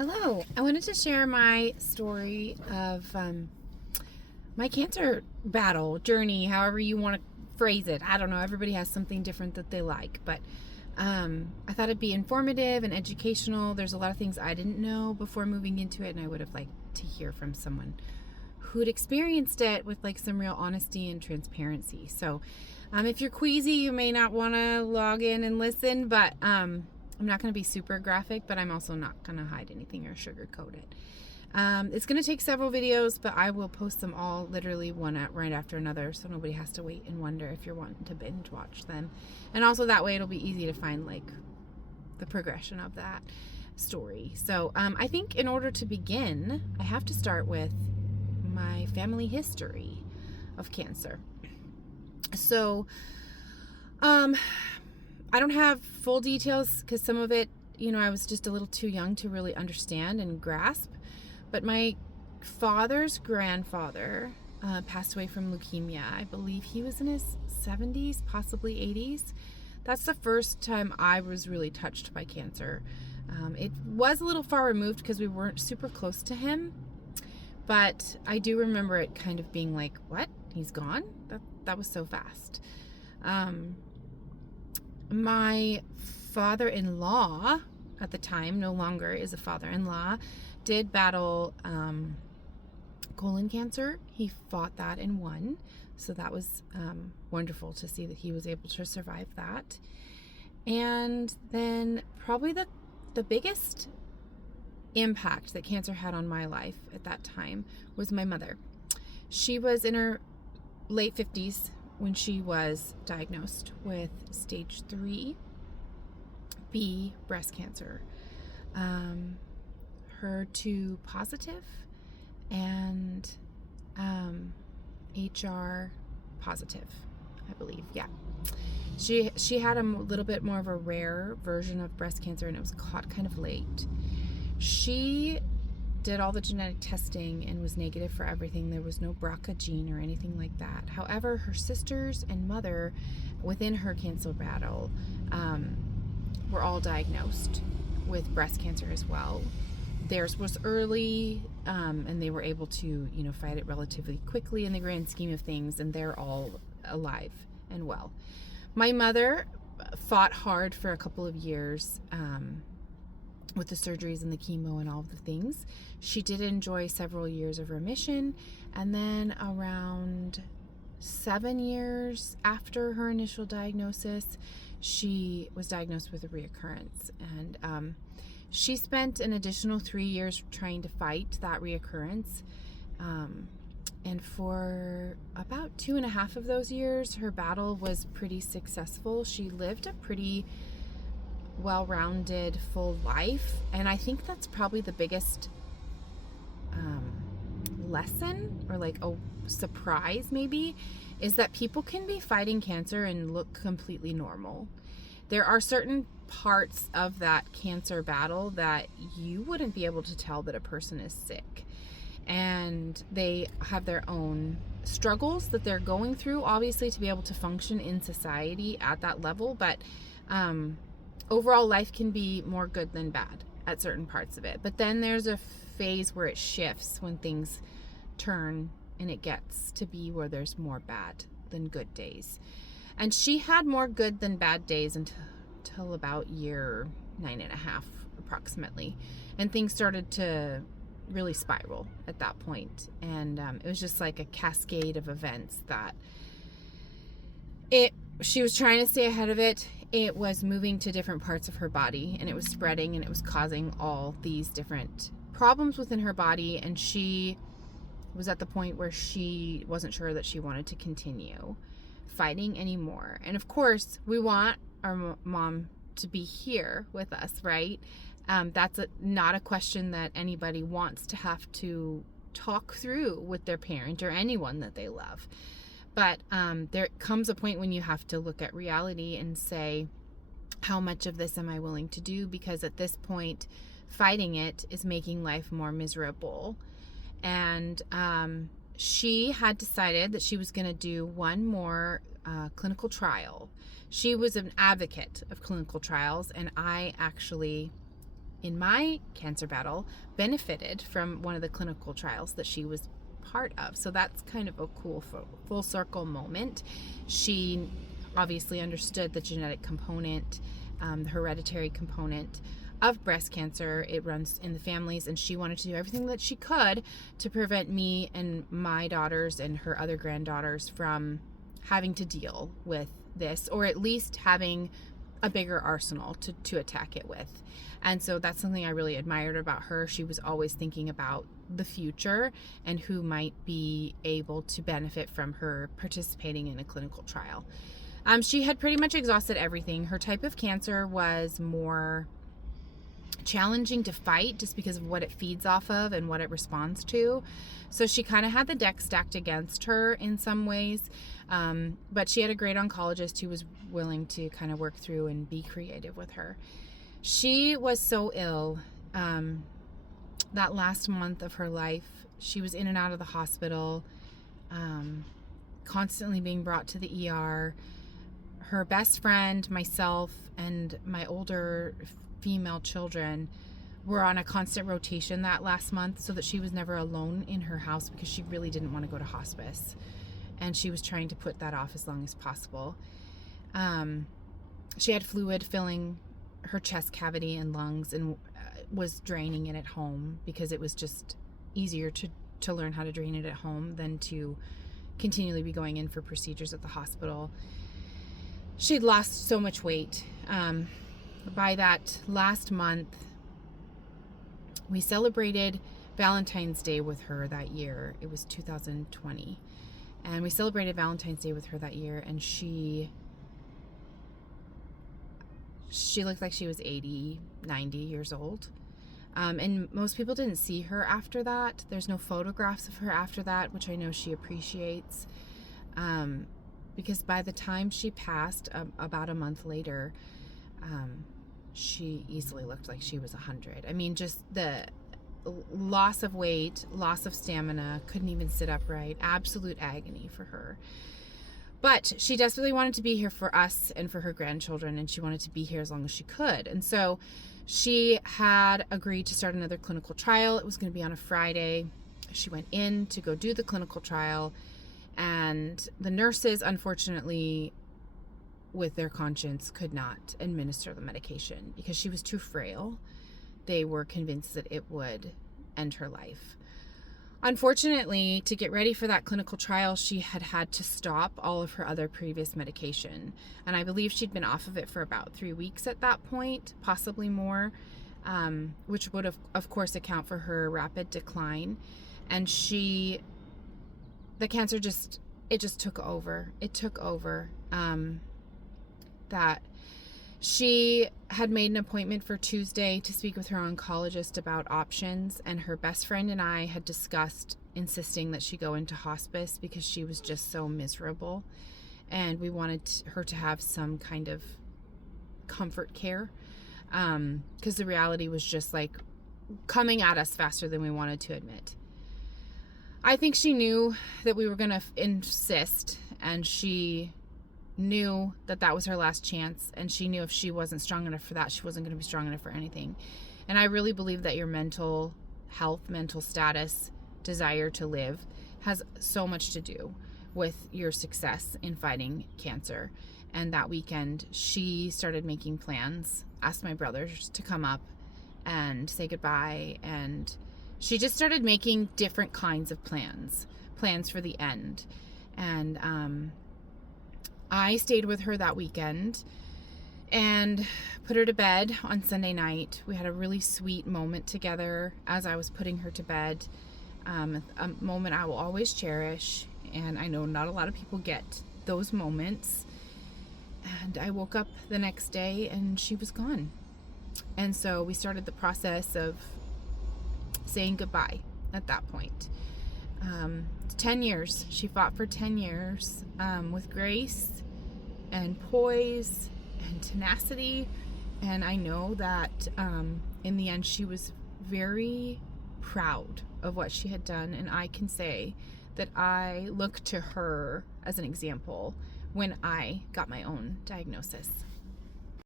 Hello. I wanted to share my story of my cancer battle journey, however you want to phrase it. I don't know. Everybody has something different that they like, but I thought it'd be informative and educational. There's a lot of things I didn't know before moving into it, and I would have liked to hear from someone who'd experienced it with like some real honesty and transparency. So if you're queasy, you may not want to log in and listen, but I'm not going to be super graphic, but I'm also not going to hide anything or sugarcoat it. It's going to take several videos, but I will post them all literally right after another, so nobody has to wait and wonder if you're wanting to binge watch them. And also that way it'll be easy to find like the progression of that story. So I think in order to begin, I have to start with my family history of cancer. So I don't have full details because some of it, I was just a little too young to really understand and grasp. But my father's grandfather passed away from leukemia. I believe he was in his 70s, possibly 80s. That's the first time I was really touched by cancer. It was a little far removed because we weren't super close to him. But I do remember it kind of being like, what? He's gone? That was so fast. My father-in-law at the time, no longer is a father-in-law, did battle colon cancer. He fought that and won. So that was wonderful to see that he was able to survive that. And then probably the biggest impact that cancer had on my life at that time was my mother. She was in her late 50s when she was diagnosed with stage 3B breast cancer. HER2 positive and HR positive, I believe. Yeah. She had a little bit more of a rare version of breast cancer, and it was caught kind of late. She did all the genetic testing and was negative for everything. There was no BRCA gene or anything like that. However, her sisters and mother within her cancer battle were all diagnosed with breast cancer as well. Theirs was early, and they were able to, fight it relatively quickly in the grand scheme of things, and they're all alive and well. My mother fought hard for a couple of years with the surgeries and the chemo and all of the things. She did enjoy several years of remission, and then around 7 years after her initial diagnosis, she was diagnosed with a reoccurrence, and she spent an additional 3 years trying to fight that reoccurrence, and for about 2.5 of those years, her battle was pretty successful. She lived a pretty well-rounded, full life, and I think that's probably the biggest lesson, or like a surprise maybe, is that people can be fighting cancer and look completely normal. There are certain parts of that cancer battle that you wouldn't be able to tell that a person is sick, and they have their own struggles that they're going through, obviously, to be able to function in society at that level. But overall, life can be more good than bad at certain parts of it. But then there's a phase where it shifts when things turn, and it gets to be where there's more bad than good days. And she had more good than bad days until about year 9.5 approximately. And things started to really spiral at that point. And it was just like a cascade of events that she was trying to stay ahead of it. It was moving to different parts of her body, and it was spreading, and it was causing all these different problems within her body. And she was at the point where she wasn't sure that she wanted to continue fighting anymore. And of course, we want our mom to be here with us, right? That's not a question that anybody wants to have to talk through with their parent or anyone that they love. But there comes a point when you have to look at reality and say, how much of this am I willing to do? Because at this point, fighting it is making life more miserable. And she had decided that she was going to do one more clinical trial. She was an advocate of clinical trials, and I actually in my cancer battle benefited from one of the clinical trials that she was part of. So that's kind of a cool full circle moment. She obviously understood the genetic component, the hereditary component of breast cancer. It runs in the families, and she wanted to do everything that she could to prevent me and my daughters and her other granddaughters from having to deal with this, or at least having a bigger arsenal to attack it with. And so that's something I really admired about her. She was always thinking about the future and who might be able to benefit from her participating in a clinical trial. She had pretty much exhausted everything. Her type of cancer was more challenging to fight just because of what it feeds off of and what it responds to. So she kind of had the deck stacked against her in some ways. But she had a great oncologist who was willing to kind of work through and be creative with her. She was so ill that last month of her life. She was in and out of the hospital, constantly being brought to the ER. Her best friend, myself, and my older female children were on a constant rotation that last month so that she was never alone in her house because she really didn't want to go to hospice. And she was trying to put that off as long as possible. She had fluid filling her chest cavity and lungs and was draining it at home because it was just easier to learn how to drain it at home than to continually be going in for procedures at the hospital. She'd lost so much weight. By that last month, we celebrated Valentine's Day with her that year. It was 2020. And we celebrated Valentine's Day with her that year, and she looked like she was 80, 90 years old. And most people didn't see her after that. There's no photographs of her after that, which I know she appreciates. Because by the time she passed, about a month later, she easily looked like she was 100. I mean, just the loss of weight, loss of stamina, couldn't even sit upright, absolute agony for her. But she desperately wanted to be here for us and for her grandchildren, and she wanted to be here as long as she could. And so she had agreed to start another clinical trial. It was going to be on a Friday. She went in to go do the clinical trial, and the nurses, unfortunately, with their conscience, could not administer the medication because she was too frail. They were convinced that it would end her life. Unfortunately, to get ready for that clinical trial, she had to stop all of her other previous medication. And I believe she'd been off of it for about 3 weeks at that point, possibly more, which would, of course, account for her rapid decline. And the cancer just took over. It took over. That she had made an appointment for Tuesday to speak with her oncologist about options, and her best friend and I had discussed insisting that she go into hospice because she was just so miserable, and we wanted her to have some kind of comfort care, because the reality was just like coming at us faster than we wanted to admit. I think she knew that we were going to insist, and she knew that was her last chance, and she knew if she wasn't strong enough for that, she wasn't going to be strong enough for anything. And I really believe that your mental health, mental status, desire to live has so much to do with your success in fighting cancer. And that weekend, she started making plans, asked my brothers to come up and say goodbye, and she just started making different kinds of plans for the end. And I stayed with her that weekend and put her to bed on Sunday night. We had a really sweet moment together as I was putting her to bed, a moment I will always cherish, and I know not a lot of people get those moments. And I woke up the next day and she was gone. And so we started the process of saying goodbye at that point. 10 years. She fought for 10 years with grace and poise and tenacity. And I know that in the end she was very proud of what she had done. And I can say that I look to her as an example when I got my own diagnosis.